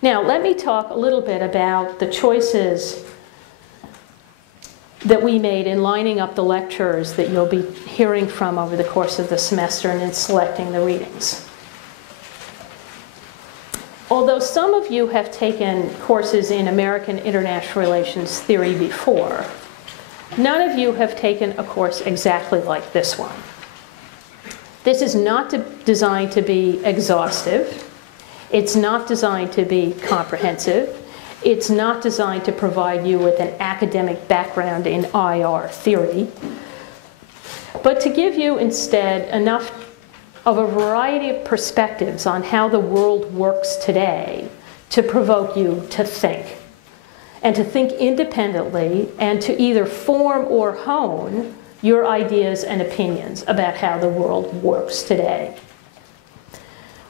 Now, let me talk a little bit about the choices that we made in lining up the lectures that you'll be hearing from over the course of the semester and in selecting the readings. Although some of you have taken courses in American International Relations theory before, none of you have taken a course exactly like this one. This is not designed to be exhaustive. It's not designed to be comprehensive. It's not designed to provide you with an academic background in IR theory, but to give you instead enough of a variety of perspectives on how the world works today to provoke you to think, and to think independently, and to either form or hone your ideas and opinions about how the world works today.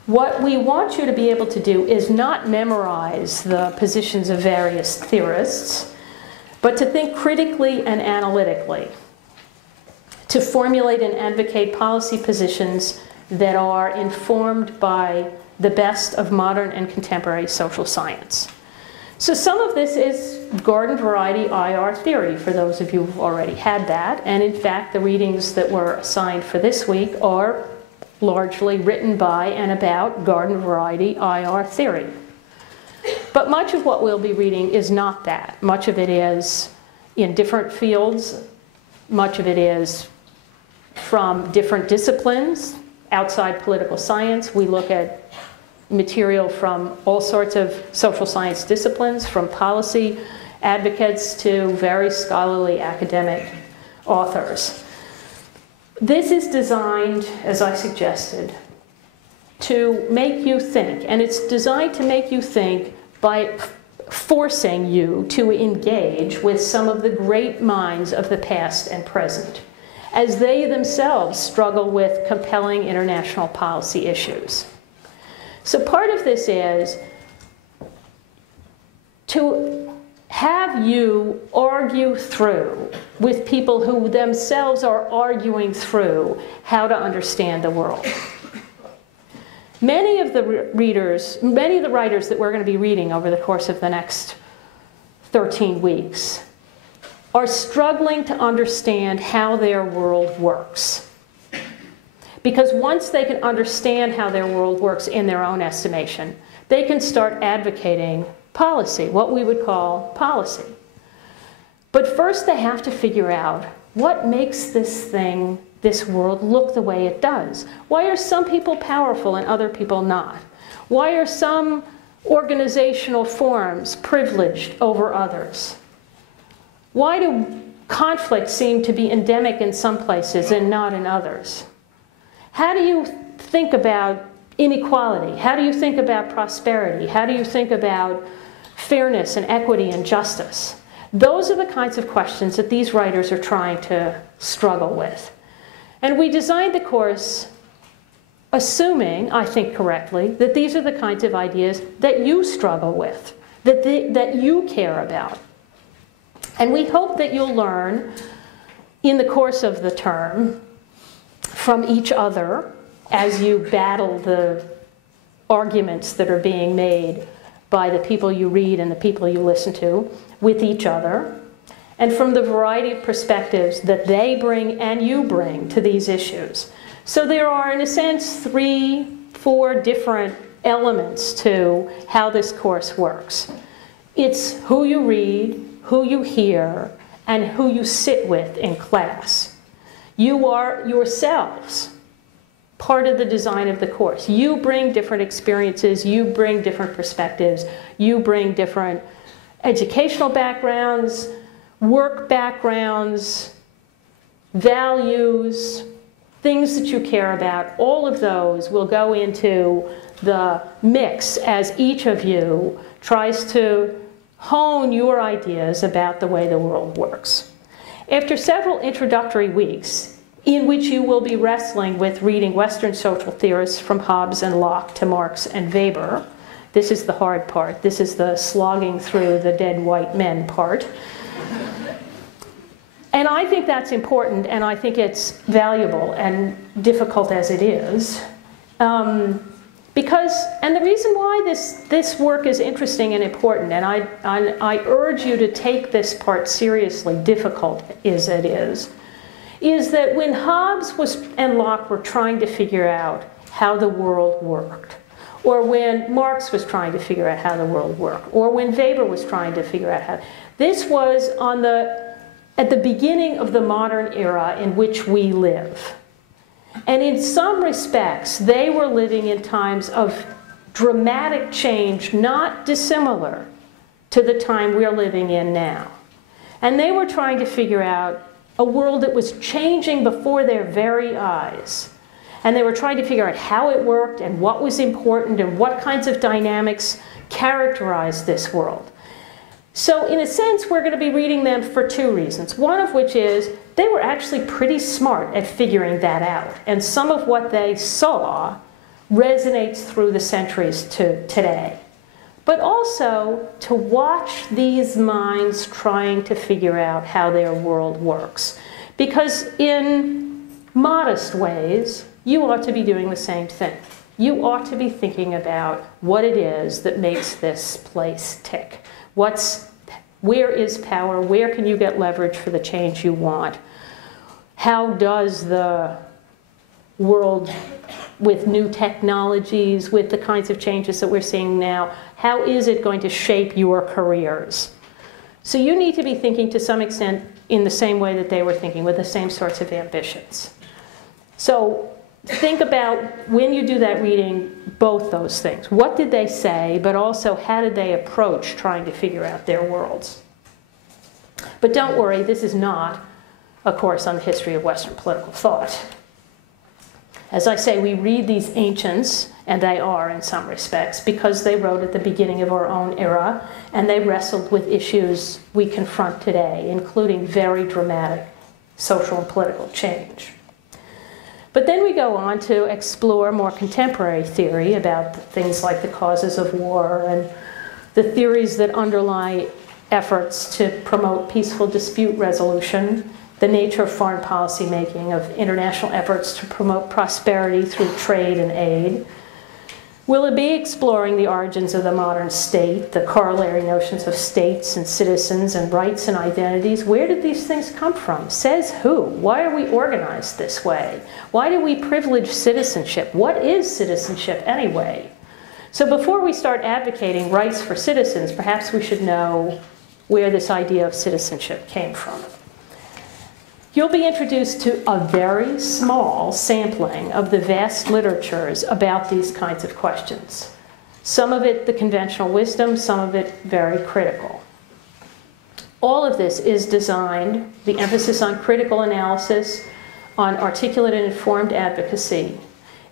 What we want you to be able to do is not memorize the positions of various theorists, but to think critically and analytically, to formulate and advocate policy positions that are informed by the best of modern and contemporary social science. So some of this is garden variety IR theory, for those of you who've already had that. And in fact, the readings that were assigned for this week are largely written by and about garden variety IR theory. But much of what we'll be reading is not that. Much of it is in different fields. Much of it is from different disciplines. Outside political science, we look at material from all sorts of social science disciplines, from policy advocates to very scholarly academic authors. This is designed, as I suggested, to make you think, and it's designed to make you think by forcing you to engage with some of the great minds of the past and present, as they themselves struggle with compelling international policy issues. So part of this is to have you argue through with people who themselves are arguing through how to understand the world. Many of the writers that we're going to be reading over the course of the next 13 weeks are struggling to understand how their world works. Because once they can understand how their world works in their own estimation, they can start advocating policy, what we would call policy. But first they have to figure out what makes this world look the way it does. Why are some people powerful and other people not? Why are some organizational forms privileged over others? Why do conflicts seem to be endemic in some places and not in others? How do you think about inequality? How do you think about prosperity? How do you think about fairness and equity and justice? Those are the kinds of questions that these writers are trying to struggle with. And we designed the course assuming, I think correctly, that these are the kinds of ideas that you struggle with, that you care about. And we hope that you'll learn in the course of the term from each other as you battle the arguments that are being made by the people you read and the people you listen to with each other, and from the variety of perspectives that they bring and you bring to these issues. So there are, in a sense, 3-4 different elements to how this course works. It's who you read, who you hear, and who you sit with in class. You are yourselves part of the design of the course. You bring different experiences, you bring different perspectives, you bring different educational backgrounds, work backgrounds, values, things that you care about. All of those will go into the mix as each of you tries to hone your ideas about the way the world works. After several introductory weeks, in which you will be wrestling with reading Western social theorists from Hobbes and Locke to Marx and Weber. This is the hard part. This is the slogging through the dead white men part. And I think that's important, and I think it's valuable and difficult as it is, And the reason why this work is interesting and important, and I urge you to take this part seriously, difficult as it is that when Hobbes and Locke were trying to figure out how the world worked, or when Marx was trying to figure out how the world worked, or when Weber was trying to figure out how, this was at the beginning of the modern era in which we live. And in some respects, they were living in times of dramatic change, not dissimilar to the time we're living in now. And they were trying to figure out a world that was changing before their very eyes. And they were trying to figure out how it worked and what was important and what kinds of dynamics characterized this world. So in a sense, we're going to be reading them for two reasons. One of which is they were actually pretty smart at figuring that out. And some of what they saw resonates through the centuries to today. But also to watch these minds trying to figure out how their world works. Because in modest ways, you ought to be doing the same thing. You ought to be thinking about what it is that makes this place tick. Where is power? Where can you get leverage for the change you want? How does the world with new technologies, with the kinds of changes that we're seeing now, how is it going to shape your careers? So you need to be thinking to some extent in the same way that they were thinking, with the same sorts of ambitions. So think about, when you do that reading, both those things. What did they say, but also how did they approach trying to figure out their worlds? But don't worry, this is not a course on the history of Western political thought. As I say, we read these ancients, and they are in some respects, because they wrote at the beginning of our own era, and they wrestled with issues we confront today, including very dramatic social and political change. But then we go on to explore more contemporary theory about things like the causes of war and the theories that underlie efforts to promote peaceful dispute resolution, the nature of foreign policy making, of international efforts to promote prosperity through trade and aid. We'll be exploring the origins of the modern state, the corollary notions of states and citizens and rights and identities. Where did these things come from? Says who? Why are we organized this way? Why do we privilege citizenship? What is citizenship anyway? So before we start advocating rights for citizens, perhaps we should know where this idea of citizenship came from. You'll be introduced to a very small sampling of the vast literatures about these kinds of questions. Some of it the conventional wisdom, some of it very critical. All of this is designed, the emphasis on critical analysis, on articulate and informed advocacy,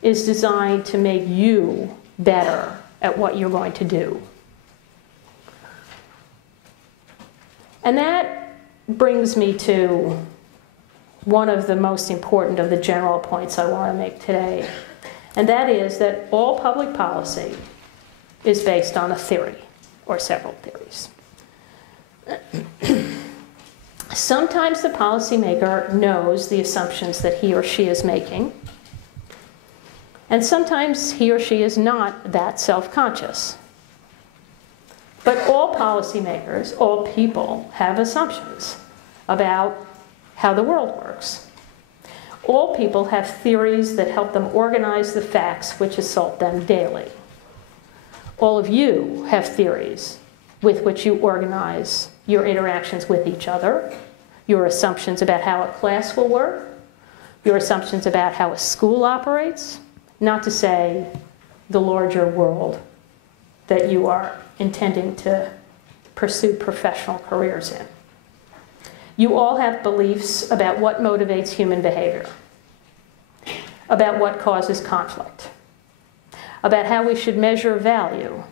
is designed to make you better at what you're going to do. And that brings me to one of the most important of the general points I want to make today. And that is that all public policy is based on a theory, or several theories. Sometimes the policymaker knows the assumptions that he or she is making, and sometimes he or she is not that self-conscious. But all policymakers, all people, have assumptions about how the world works. All people have theories that help them organize the facts which assault them daily. All of you have theories with which you organize your interactions with each other, your assumptions about how a class will work, your assumptions about how a school operates, not to say the larger world that you are intending to pursue professional careers in. You all have beliefs about what motivates human behavior, about what causes conflict, about how we should measure value,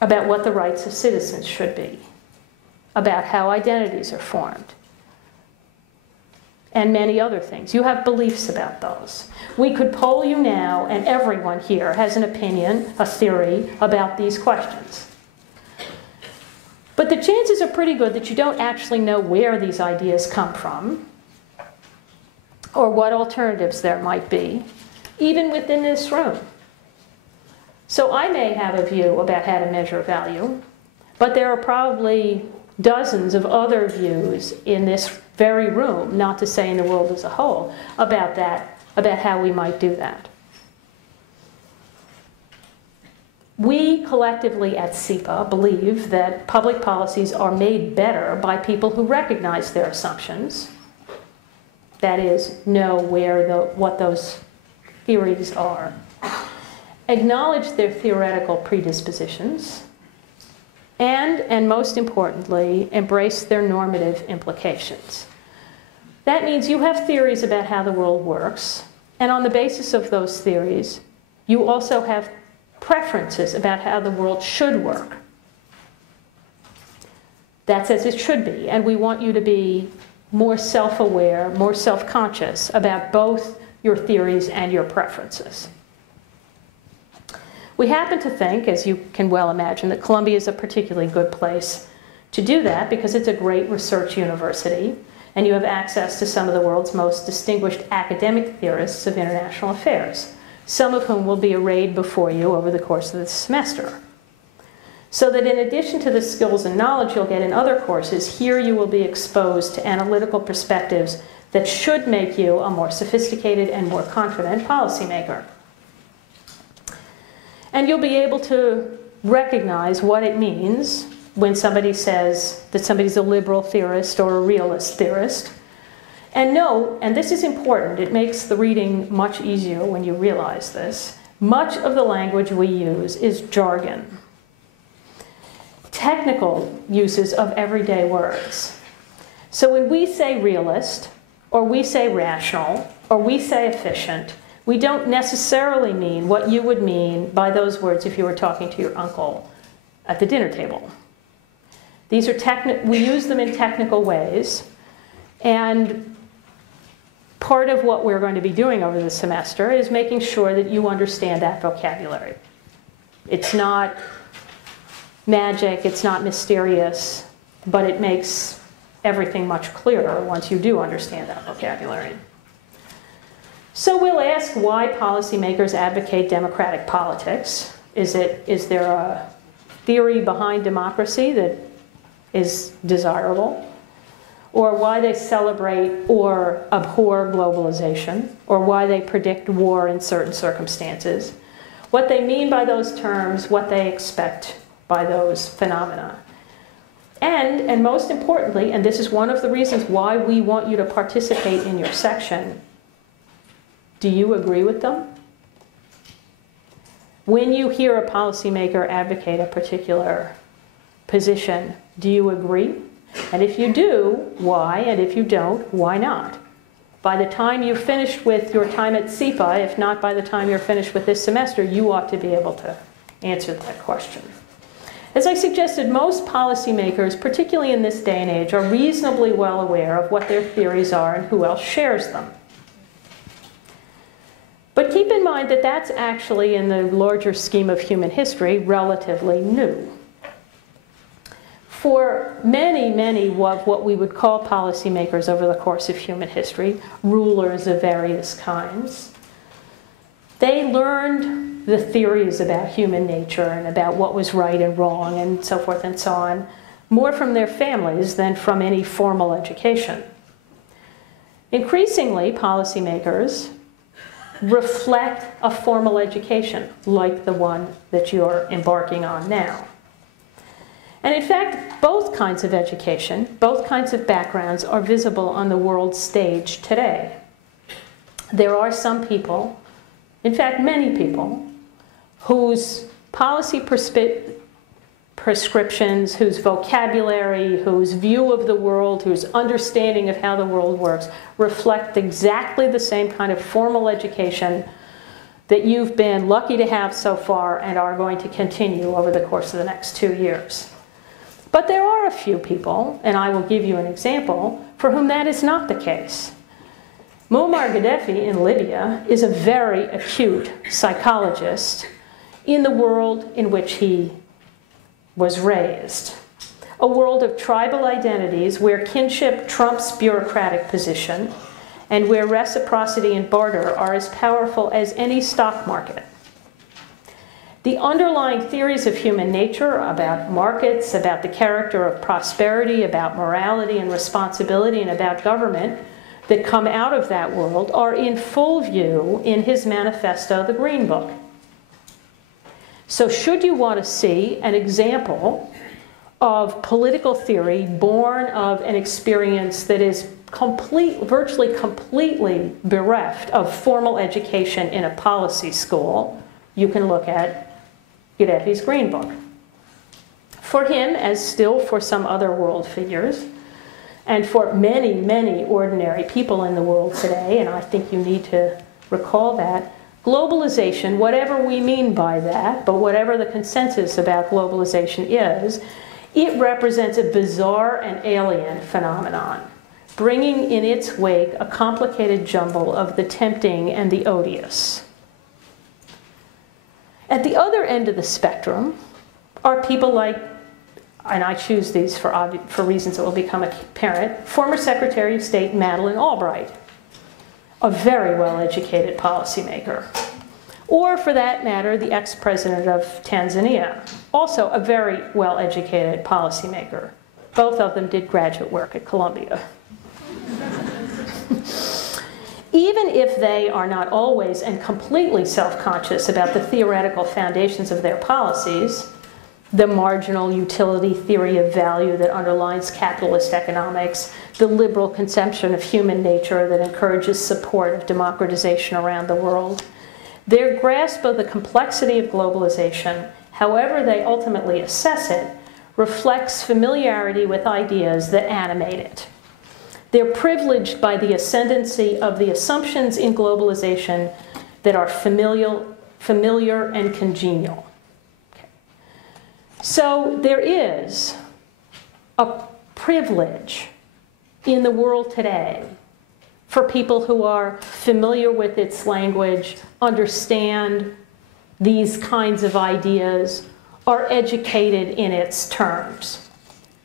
about what the rights of citizens should be, about how identities are formed, and many other things. You have beliefs about those. We could poll you now, and everyone here has an opinion, a theory about these questions. But the chances are pretty good that you don't actually know where these ideas come from, or what alternatives there might be, even within this room. So I may have a view about how to measure value, but there are probably dozens of other views in this very room, not to say in the world as a whole, about that, about how we might do that. We collectively at SEPA believe that public policies are made better by people who recognize their assumptions, that is, know what those theories are, acknowledge their theoretical predispositions, and most importantly, embrace their normative implications. That means you have theories about how the world works, and on the basis of those theories, you also have preferences about how the world should work. That's as it should be, and we want you to be more self-aware, more self-conscious about both your theories and your preferences. We happen to think, as you can well imagine, that Columbia is a particularly good place to do that because it's a great research university and you have access to some of the world's most distinguished academic theorists of international affairs, some of whom will be arrayed before you over the course of the semester. So that in addition to the skills and knowledge you'll get in other courses, here you will be exposed to analytical perspectives that should make you a more sophisticated and more confident policymaker. And you'll be able to recognize what it means when somebody says that somebody's a liberal theorist or a realist theorist. And know, and this is important, it makes the reading much easier when you realize this, much of the language we use is jargon. Technical uses of everyday words. So when we say realist, or we say rational, or we say efficient, we don't necessarily mean what you would mean by those words if you were talking to your uncle at the dinner table. These are we use them in technical ways, and part of what we're going to be doing over the semester is making sure that you understand that vocabulary. It's not magic, it's not mysterious, but it makes everything much clearer once you do understand that vocabulary. So we'll ask why policymakers advocate democratic politics. Is there a theory behind democracy that is desirable? Or why they celebrate or abhor globalization, or why they predict war in certain circumstances, what they mean by those terms, what they expect by those phenomena. And most importantly, and this is one of the reasons why we want you to participate in your section, do you agree with them? When you hear a policymaker advocate a particular position, do you agree? And if you do, why? And if you don't, why not? By the time you're finished with your time at SEPA, if not by the time you're finished with this semester, you ought to be able to answer that question. As I suggested, most policymakers, particularly in this day and age, are reasonably well aware of what their theories are and who else shares them. But keep in mind that that's actually, in the larger scheme of human history, relatively new. For many, many of what we would call policymakers over the course of human history, rulers of various kinds, they learned the theories about human nature and about what was right and wrong and so forth and so on, more from their families than from any formal education. Increasingly, policymakers reflect a formal education like the one that you're embarking on now. And in fact, both kinds of education, both kinds of backgrounds are visible on the world stage today. There are some people, in fact many people, whose policy prescriptions, whose vocabulary, whose view of the world, whose understanding of how the world works reflect exactly the same kind of formal education that you've been lucky to have so far and are going to continue over the course of the next 2 years. But there are a few people, and I will give you an example, for whom that is not the case. Muammar Gaddafi in Libya is a very acute psychologist in the world in which he was raised. A world of tribal identities where kinship trumps bureaucratic position and where reciprocity and barter are as powerful as any stock market. The underlying theories of human nature about markets, about the character of prosperity, about morality and responsibility, and about government that come out of that world are in full view in his manifesto, the Green Book. So should you want to see an example of political theory born of an experience that is virtually completely bereft of formal education in a policy school, you can look at Gaddafi's Green Book. For him, as still for some other world figures, and for many, many ordinary people in the world today, and I think you need to recall that, globalization, whatever we mean by that, but whatever the consensus about globalization is, it represents a bizarre and alien phenomenon, bringing in its wake a complicated jumble of the tempting and the odious. At the other end of the spectrum are people like, and I choose these for reasons that will become apparent, former Secretary of State Madeleine Albright, a very well-educated policymaker. Or, for that matter, the ex-president of Tanzania, also a very well-educated policymaker. Both of them did graduate work at Columbia. Even if they are not always and completely self-conscious about the theoretical foundations of their policies, the marginal utility theory of value that underlines capitalist economics, the liberal conception of human nature that encourages support of democratization around the world, their grasp of the complexity of globalization, however they ultimately assess it, reflects familiarity with ideas that animate it. They're privileged by the ascendancy of the assumptions in globalization that are familiar and congenial. Okay. So there is a privilege in the world today for people who are familiar with its language, understand these kinds of ideas, are educated in its terms,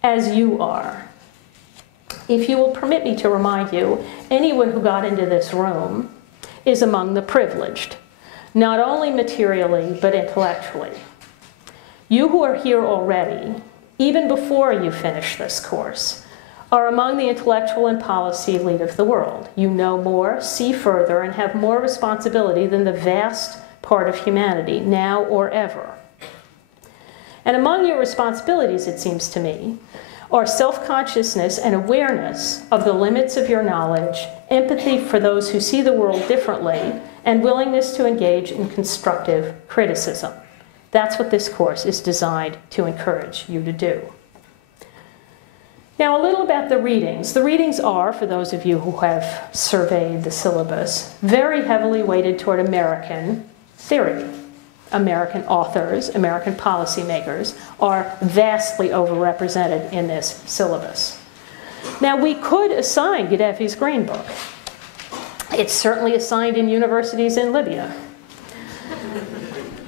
as you are. If you will permit me to remind you, anyone who got into this room is among the privileged, not only materially, but intellectually. You who are here already, even before you finish this course, are among the intellectual and policy elite of the world. You know more, see further, and have more responsibility than the vast part of humanity, now or ever. And among your responsibilities, it seems to me, are self-consciousness and awareness of the limits of your knowledge, empathy for those who see the world differently, and willingness to engage in constructive criticism. That's what this course is designed to encourage you to do. Now, a little about the readings. The readings are, for those of you who have surveyed the syllabus, very heavily weighted toward American theory. American authors, American policymakers are vastly overrepresented in this syllabus. Now, we could assign Gaddafi's Green Book. It's certainly assigned in universities in Libya.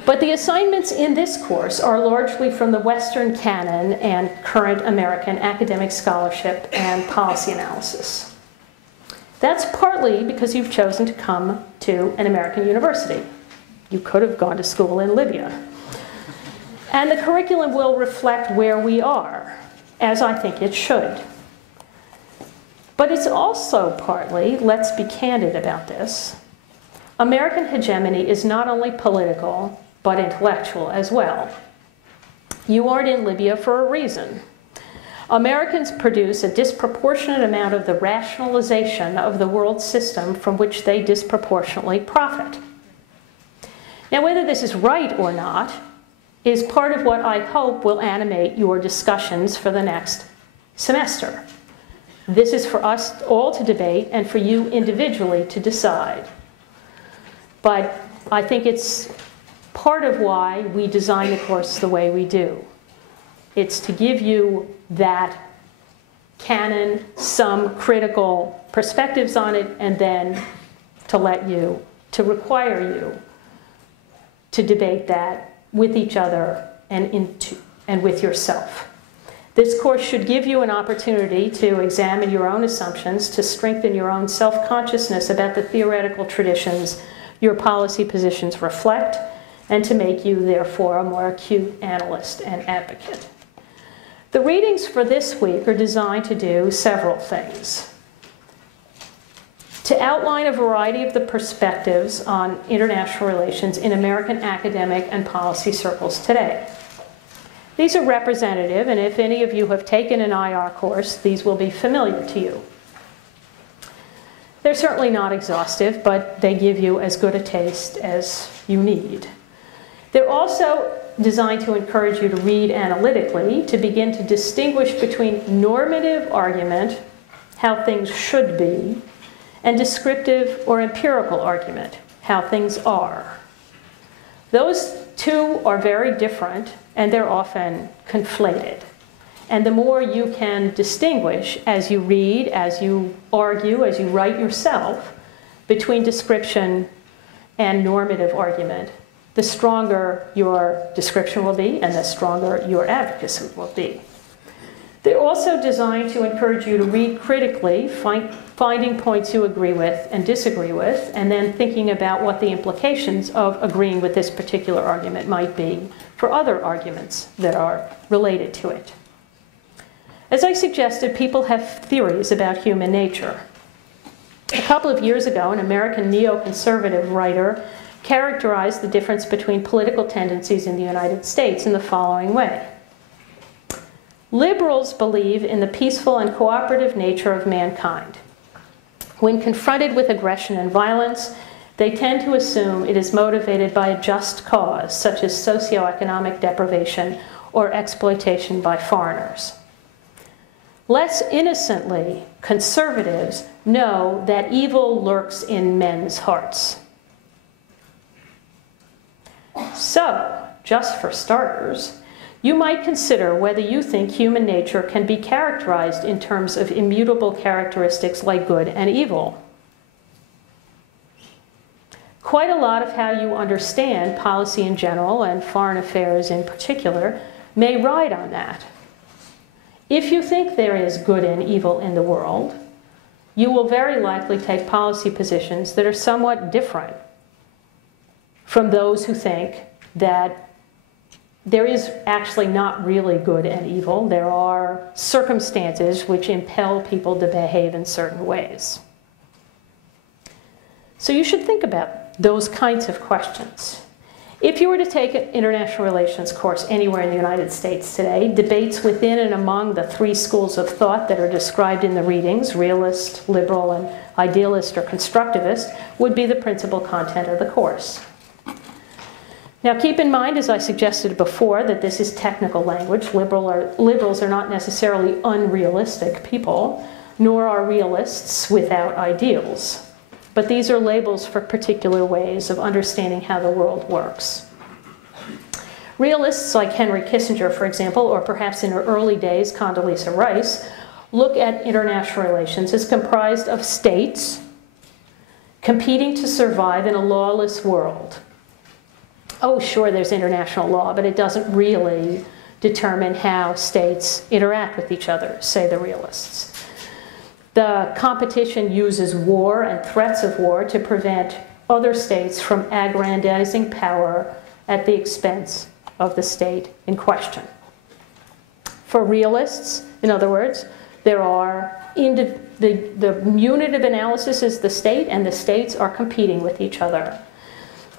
But the assignments in this course are largely from the Western canon and current American academic scholarship and policy analysis. That's partly because you've chosen to come to an American university. You could have gone to school in Libya. And the curriculum will reflect where we are, as I think it should. But it's also partly, let's be candid about this, American hegemony is not only political, but intellectual as well. You aren't in Libya for a reason. Americans produce a disproportionate amount of the rationalization of the world system from which they disproportionately profit. Now, whether this is right or not is part of what I hope will animate your discussions for the next semester. This is for us all to debate and for you individually to decide. But I think it's part of why we design the course the way we do. It's to give you that canon, some critical perspectives on it, and then to require you to debate that with each other and with yourself. This course should give you an opportunity to examine your own assumptions, to strengthen your own self-consciousness about the theoretical traditions your policy positions reflect, and to make you, therefore, a more acute analyst and advocate. The readings for this week are designed to do several things. To outline a variety of the perspectives on international relations in American academic and policy circles today. These are representative, and if any of you have taken an IR course, these will be familiar to you. They're certainly not exhaustive, but they give you as good a taste as you need. They're also designed to encourage you to read analytically, to begin to distinguish between normative argument, how things should be, and descriptive or empirical argument, how things are. Those two are very different, and they're often conflated. And the more you can distinguish as you read, as you argue, as you write yourself, between description and normative argument, the stronger your description will be and the stronger your advocacy will be. They're also designed to encourage you to read critically, finding points you agree with and disagree with, and then thinking about what the implications of agreeing with this particular argument might be for other arguments that are related to it. As I suggested, people have theories about human nature. A couple of years ago, an American neoconservative writer characterized the difference between political tendencies in the United States in the following way. Liberals believe in the peaceful and cooperative nature of mankind. When confronted with aggression and violence, they tend to assume it is motivated by a just cause, such as socioeconomic deprivation or exploitation by foreigners. Less innocently, conservatives know that evil lurks in men's hearts. So, just for starters, you might consider whether you think human nature can be characterized in terms of immutable characteristics like good and evil. Quite a lot of how you understand policy in general and foreign affairs in particular may ride on that. If you think there is good and evil in the world, you will very likely take policy positions that are somewhat different from those who think that there is actually not really good and evil. There are circumstances which impel people to behave in certain ways. So you should think about those kinds of questions. If you were to take an international relations course anywhere in the United States today, debates within and among the three schools of thought that are described in the readings, realist, liberal, and idealist or constructivist, would be the principal content of the course. Now keep in mind, as I suggested before, that this is technical language. Liberals are not necessarily unrealistic people, nor are realists without ideals. But these are labels for particular ways of understanding how the world works. Realists like Henry Kissinger, for example, or perhaps in her early days, Condoleezza Rice, look at international relations as comprised of states competing to survive in a lawless world. Oh, sure, there's international law, but it doesn't really determine how states interact with each other, say the realists. The competition uses war and threats of war to prevent other states from aggrandizing power at the expense of the state in question. For realists, in other words, there are the unit of analysis is the state, and the states are competing with each other.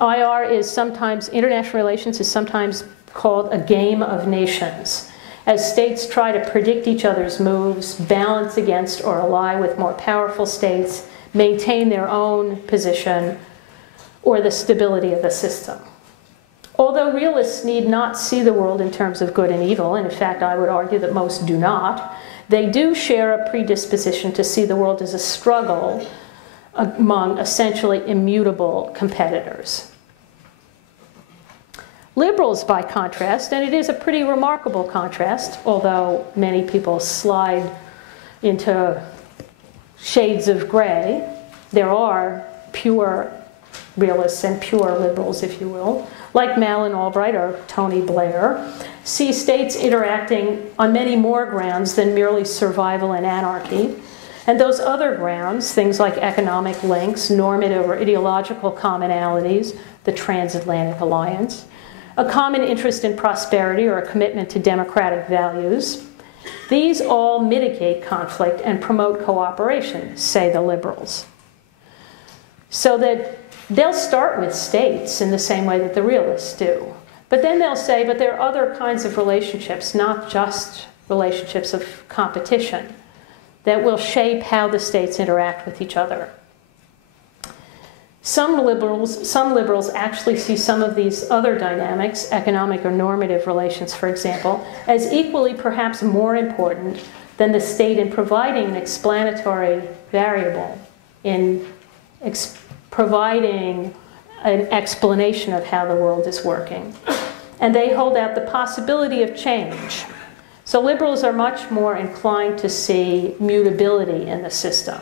IR is sometimes, international relations is sometimes called a game of nations, as states try to predict each other's moves, balance against or ally with more powerful states, maintain their own position, or the stability of the system. Although realists need not see the world in terms of good and evil, and in fact I would argue that most do not, they do share a predisposition to see the world as a struggle among essentially immutable competitors. Liberals, by contrast, and it is a pretty remarkable contrast, although many people slide into shades of gray, there are pure realists and pure liberals, if you will, like Madeleine Albright or Tony Blair, see states interacting on many more grounds than merely survival and anarchy. And those other grounds, things like economic links, normative or ideological commonalities, the transatlantic alliance, a common interest in prosperity or a commitment to democratic values, these all mitigate conflict and promote cooperation, say the liberals. So that they'll start with states in the same way that the realists do. But then they'll say, but there are other kinds of relationships, not just relationships of competition, that will shape how the states interact with each other. Some liberals actually see some of these other dynamics, economic or normative relations, for example, as equally, perhaps more important than the state in providing an explanatory variable, in providing an explanation of how the world is working. And they hold out the possibility of change. So liberals are much more inclined to see mutability in the system.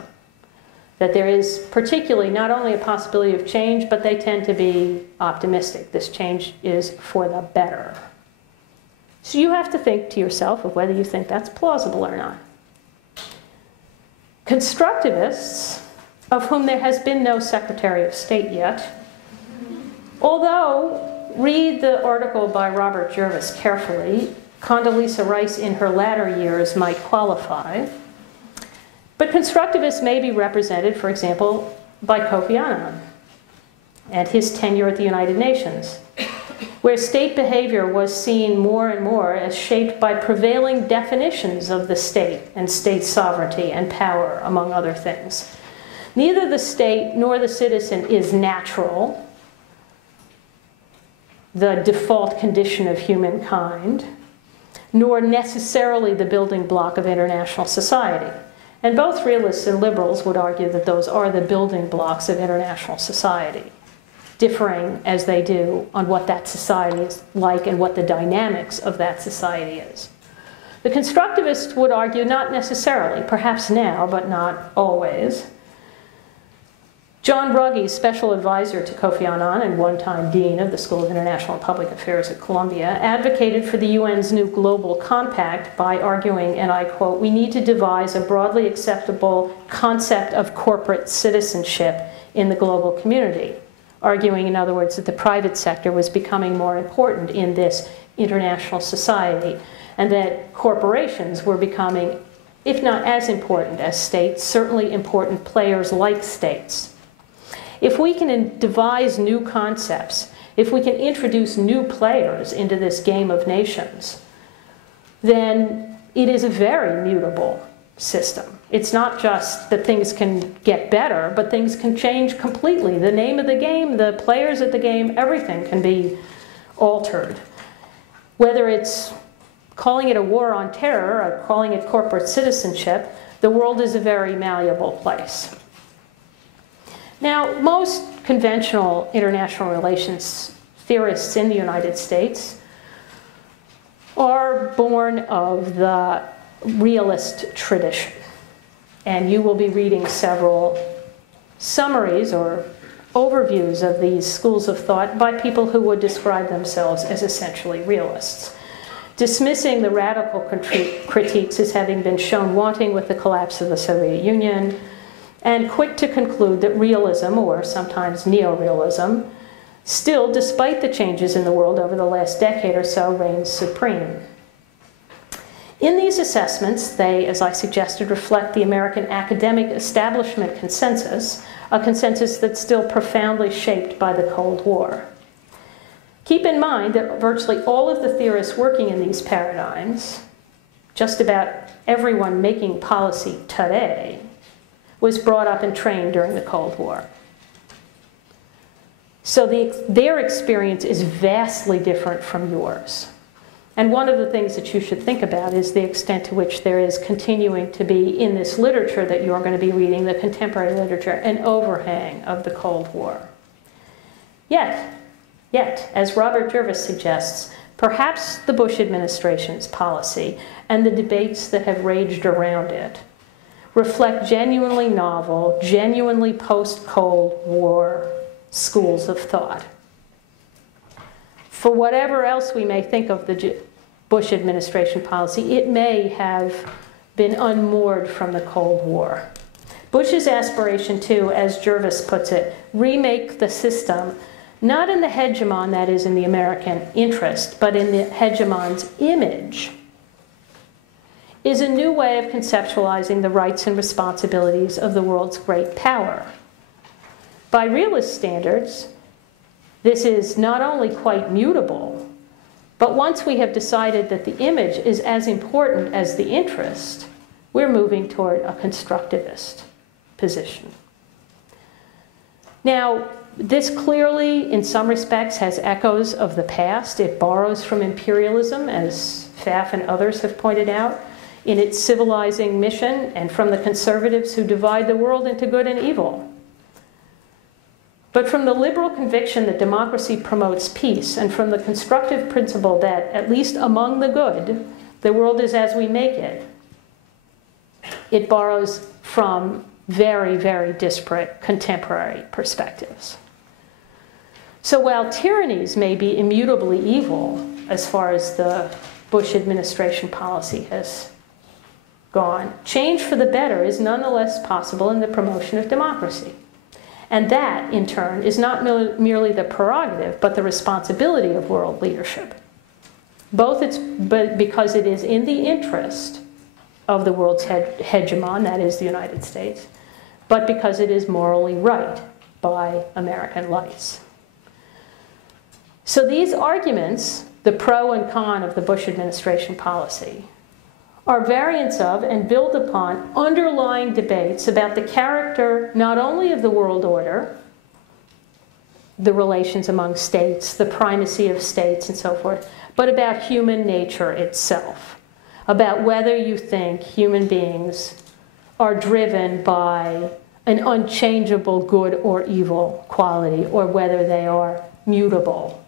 That there is particularly not only a possibility of change, but they tend to be optimistic. This change is for the better. So you have to think to yourself of whether you think that's plausible or not. Constructivists, of whom there has been no Secretary of State yet, although, read the article by Robert Jervis carefully, Condoleezza Rice in her latter years might qualify. But constructivists may be represented, for example, by Kofi Annan and his tenure at the United Nations, where state behavior was seen more and more as shaped by prevailing definitions of the state and state sovereignty and power, among other things. Neither the state nor the citizen is natural, the default condition of humankind, nor necessarily the building block of international society. And both realists and liberals would argue that those are the building blocks of international society, differing as they do on what that society is like and what the dynamics of that society is. The constructivists would argue not necessarily, perhaps now, but not always. John Ruggie, special advisor to Kofi Annan and one-time dean of the School of International and Public Affairs at Columbia, advocated for the UN's new global compact by arguing, and I quote, "We need to devise a broadly acceptable concept of corporate citizenship in the global community," arguing, in other words, that the private sector was becoming more important in this international society, and that corporations were becoming, if not as important as states, certainly important players like states. If we can devise new concepts, if we can introduce new players into this game of nations, then it is a very mutable system. It's not just that things can get better, but things can change completely. The name of the game, the players at the game, everything can be altered. Whether it's calling it a war on terror or calling it corporate citizenship, the world is a very malleable place. Now, most conventional international relations theorists in the United States are born of the realist tradition. And you will be reading several summaries or overviews of these schools of thought by people who would describe themselves as essentially realists, dismissing the radical critiques as having been shown wanting with the collapse of the Soviet Union, and quick to conclude that realism, or sometimes neorealism, still, despite the changes in the world over the last decade or so, reigns supreme. In these assessments, they, as I suggested, reflect the American academic establishment consensus, a consensus that's still profoundly shaped by the Cold War. Keep in mind that virtually all of the theorists working in these paradigms, just about everyone making policy today, was brought up and trained during the Cold War. So their experience is vastly different from yours. And one of the things that you should think about is the extent to which there is continuing to be, in this literature that you're going to be reading, the contemporary literature, an overhang of the Cold War. Yet, as Robert Jervis suggests, perhaps the Bush administration's policy and the debates that have raged around it reflect genuinely novel, genuinely post-Cold War schools of thought. For whatever else we may think of the Bush administration policy, it may have been unmoored from the Cold War. Bush's aspiration to, as Jervis puts it, remake the system, not in the hegemon, that is in the American interest, but in the hegemon's image, is a new way of conceptualizing the rights and responsibilities of the world's great power. By realist standards, this is not only quite mutable, but once we have decided that the image is as important as the interest, we're moving toward a constructivist position. Now, this clearly, in some respects, has echoes of the past. It borrows from imperialism, as Pfaff and others have pointed out, in its civilizing mission, and from the conservatives who divide the world into good and evil. But from the liberal conviction that democracy promotes peace, and from the constructive principle that, at least among the good, the world is as we make it, it borrows from very, very disparate contemporary perspectives. So while tyrannies may be immutably evil, as far as the Bush administration policy has gone, change for the better is nonetheless possible in the promotion of democracy. And that, in turn, is not merely the prerogative, but the responsibility of world leadership. But because it is in the interest of the world's hegemon, that is the United States, but because it is morally right by American lights. So these arguments, the pro and con of the Bush administration policy, are variants of and build upon underlying debates about the character not only of the world order, the relations among states, the primacy of states and so forth, but about human nature itself, about whether you think human beings are driven by an unchangeable good or evil quality, or whether they are mutable.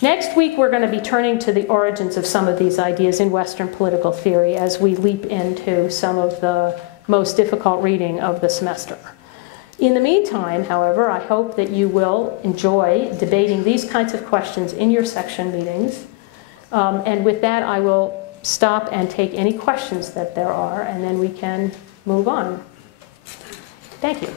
Next week, we're going to be turning to the origins of some of these ideas in Western political theory as we leap into some of the most difficult reading of the semester. In the meantime, however, I hope that you will enjoy debating these kinds of questions in your section meetings. And with that, I will stop and take any questions that there are, and then we can move on. Thank you.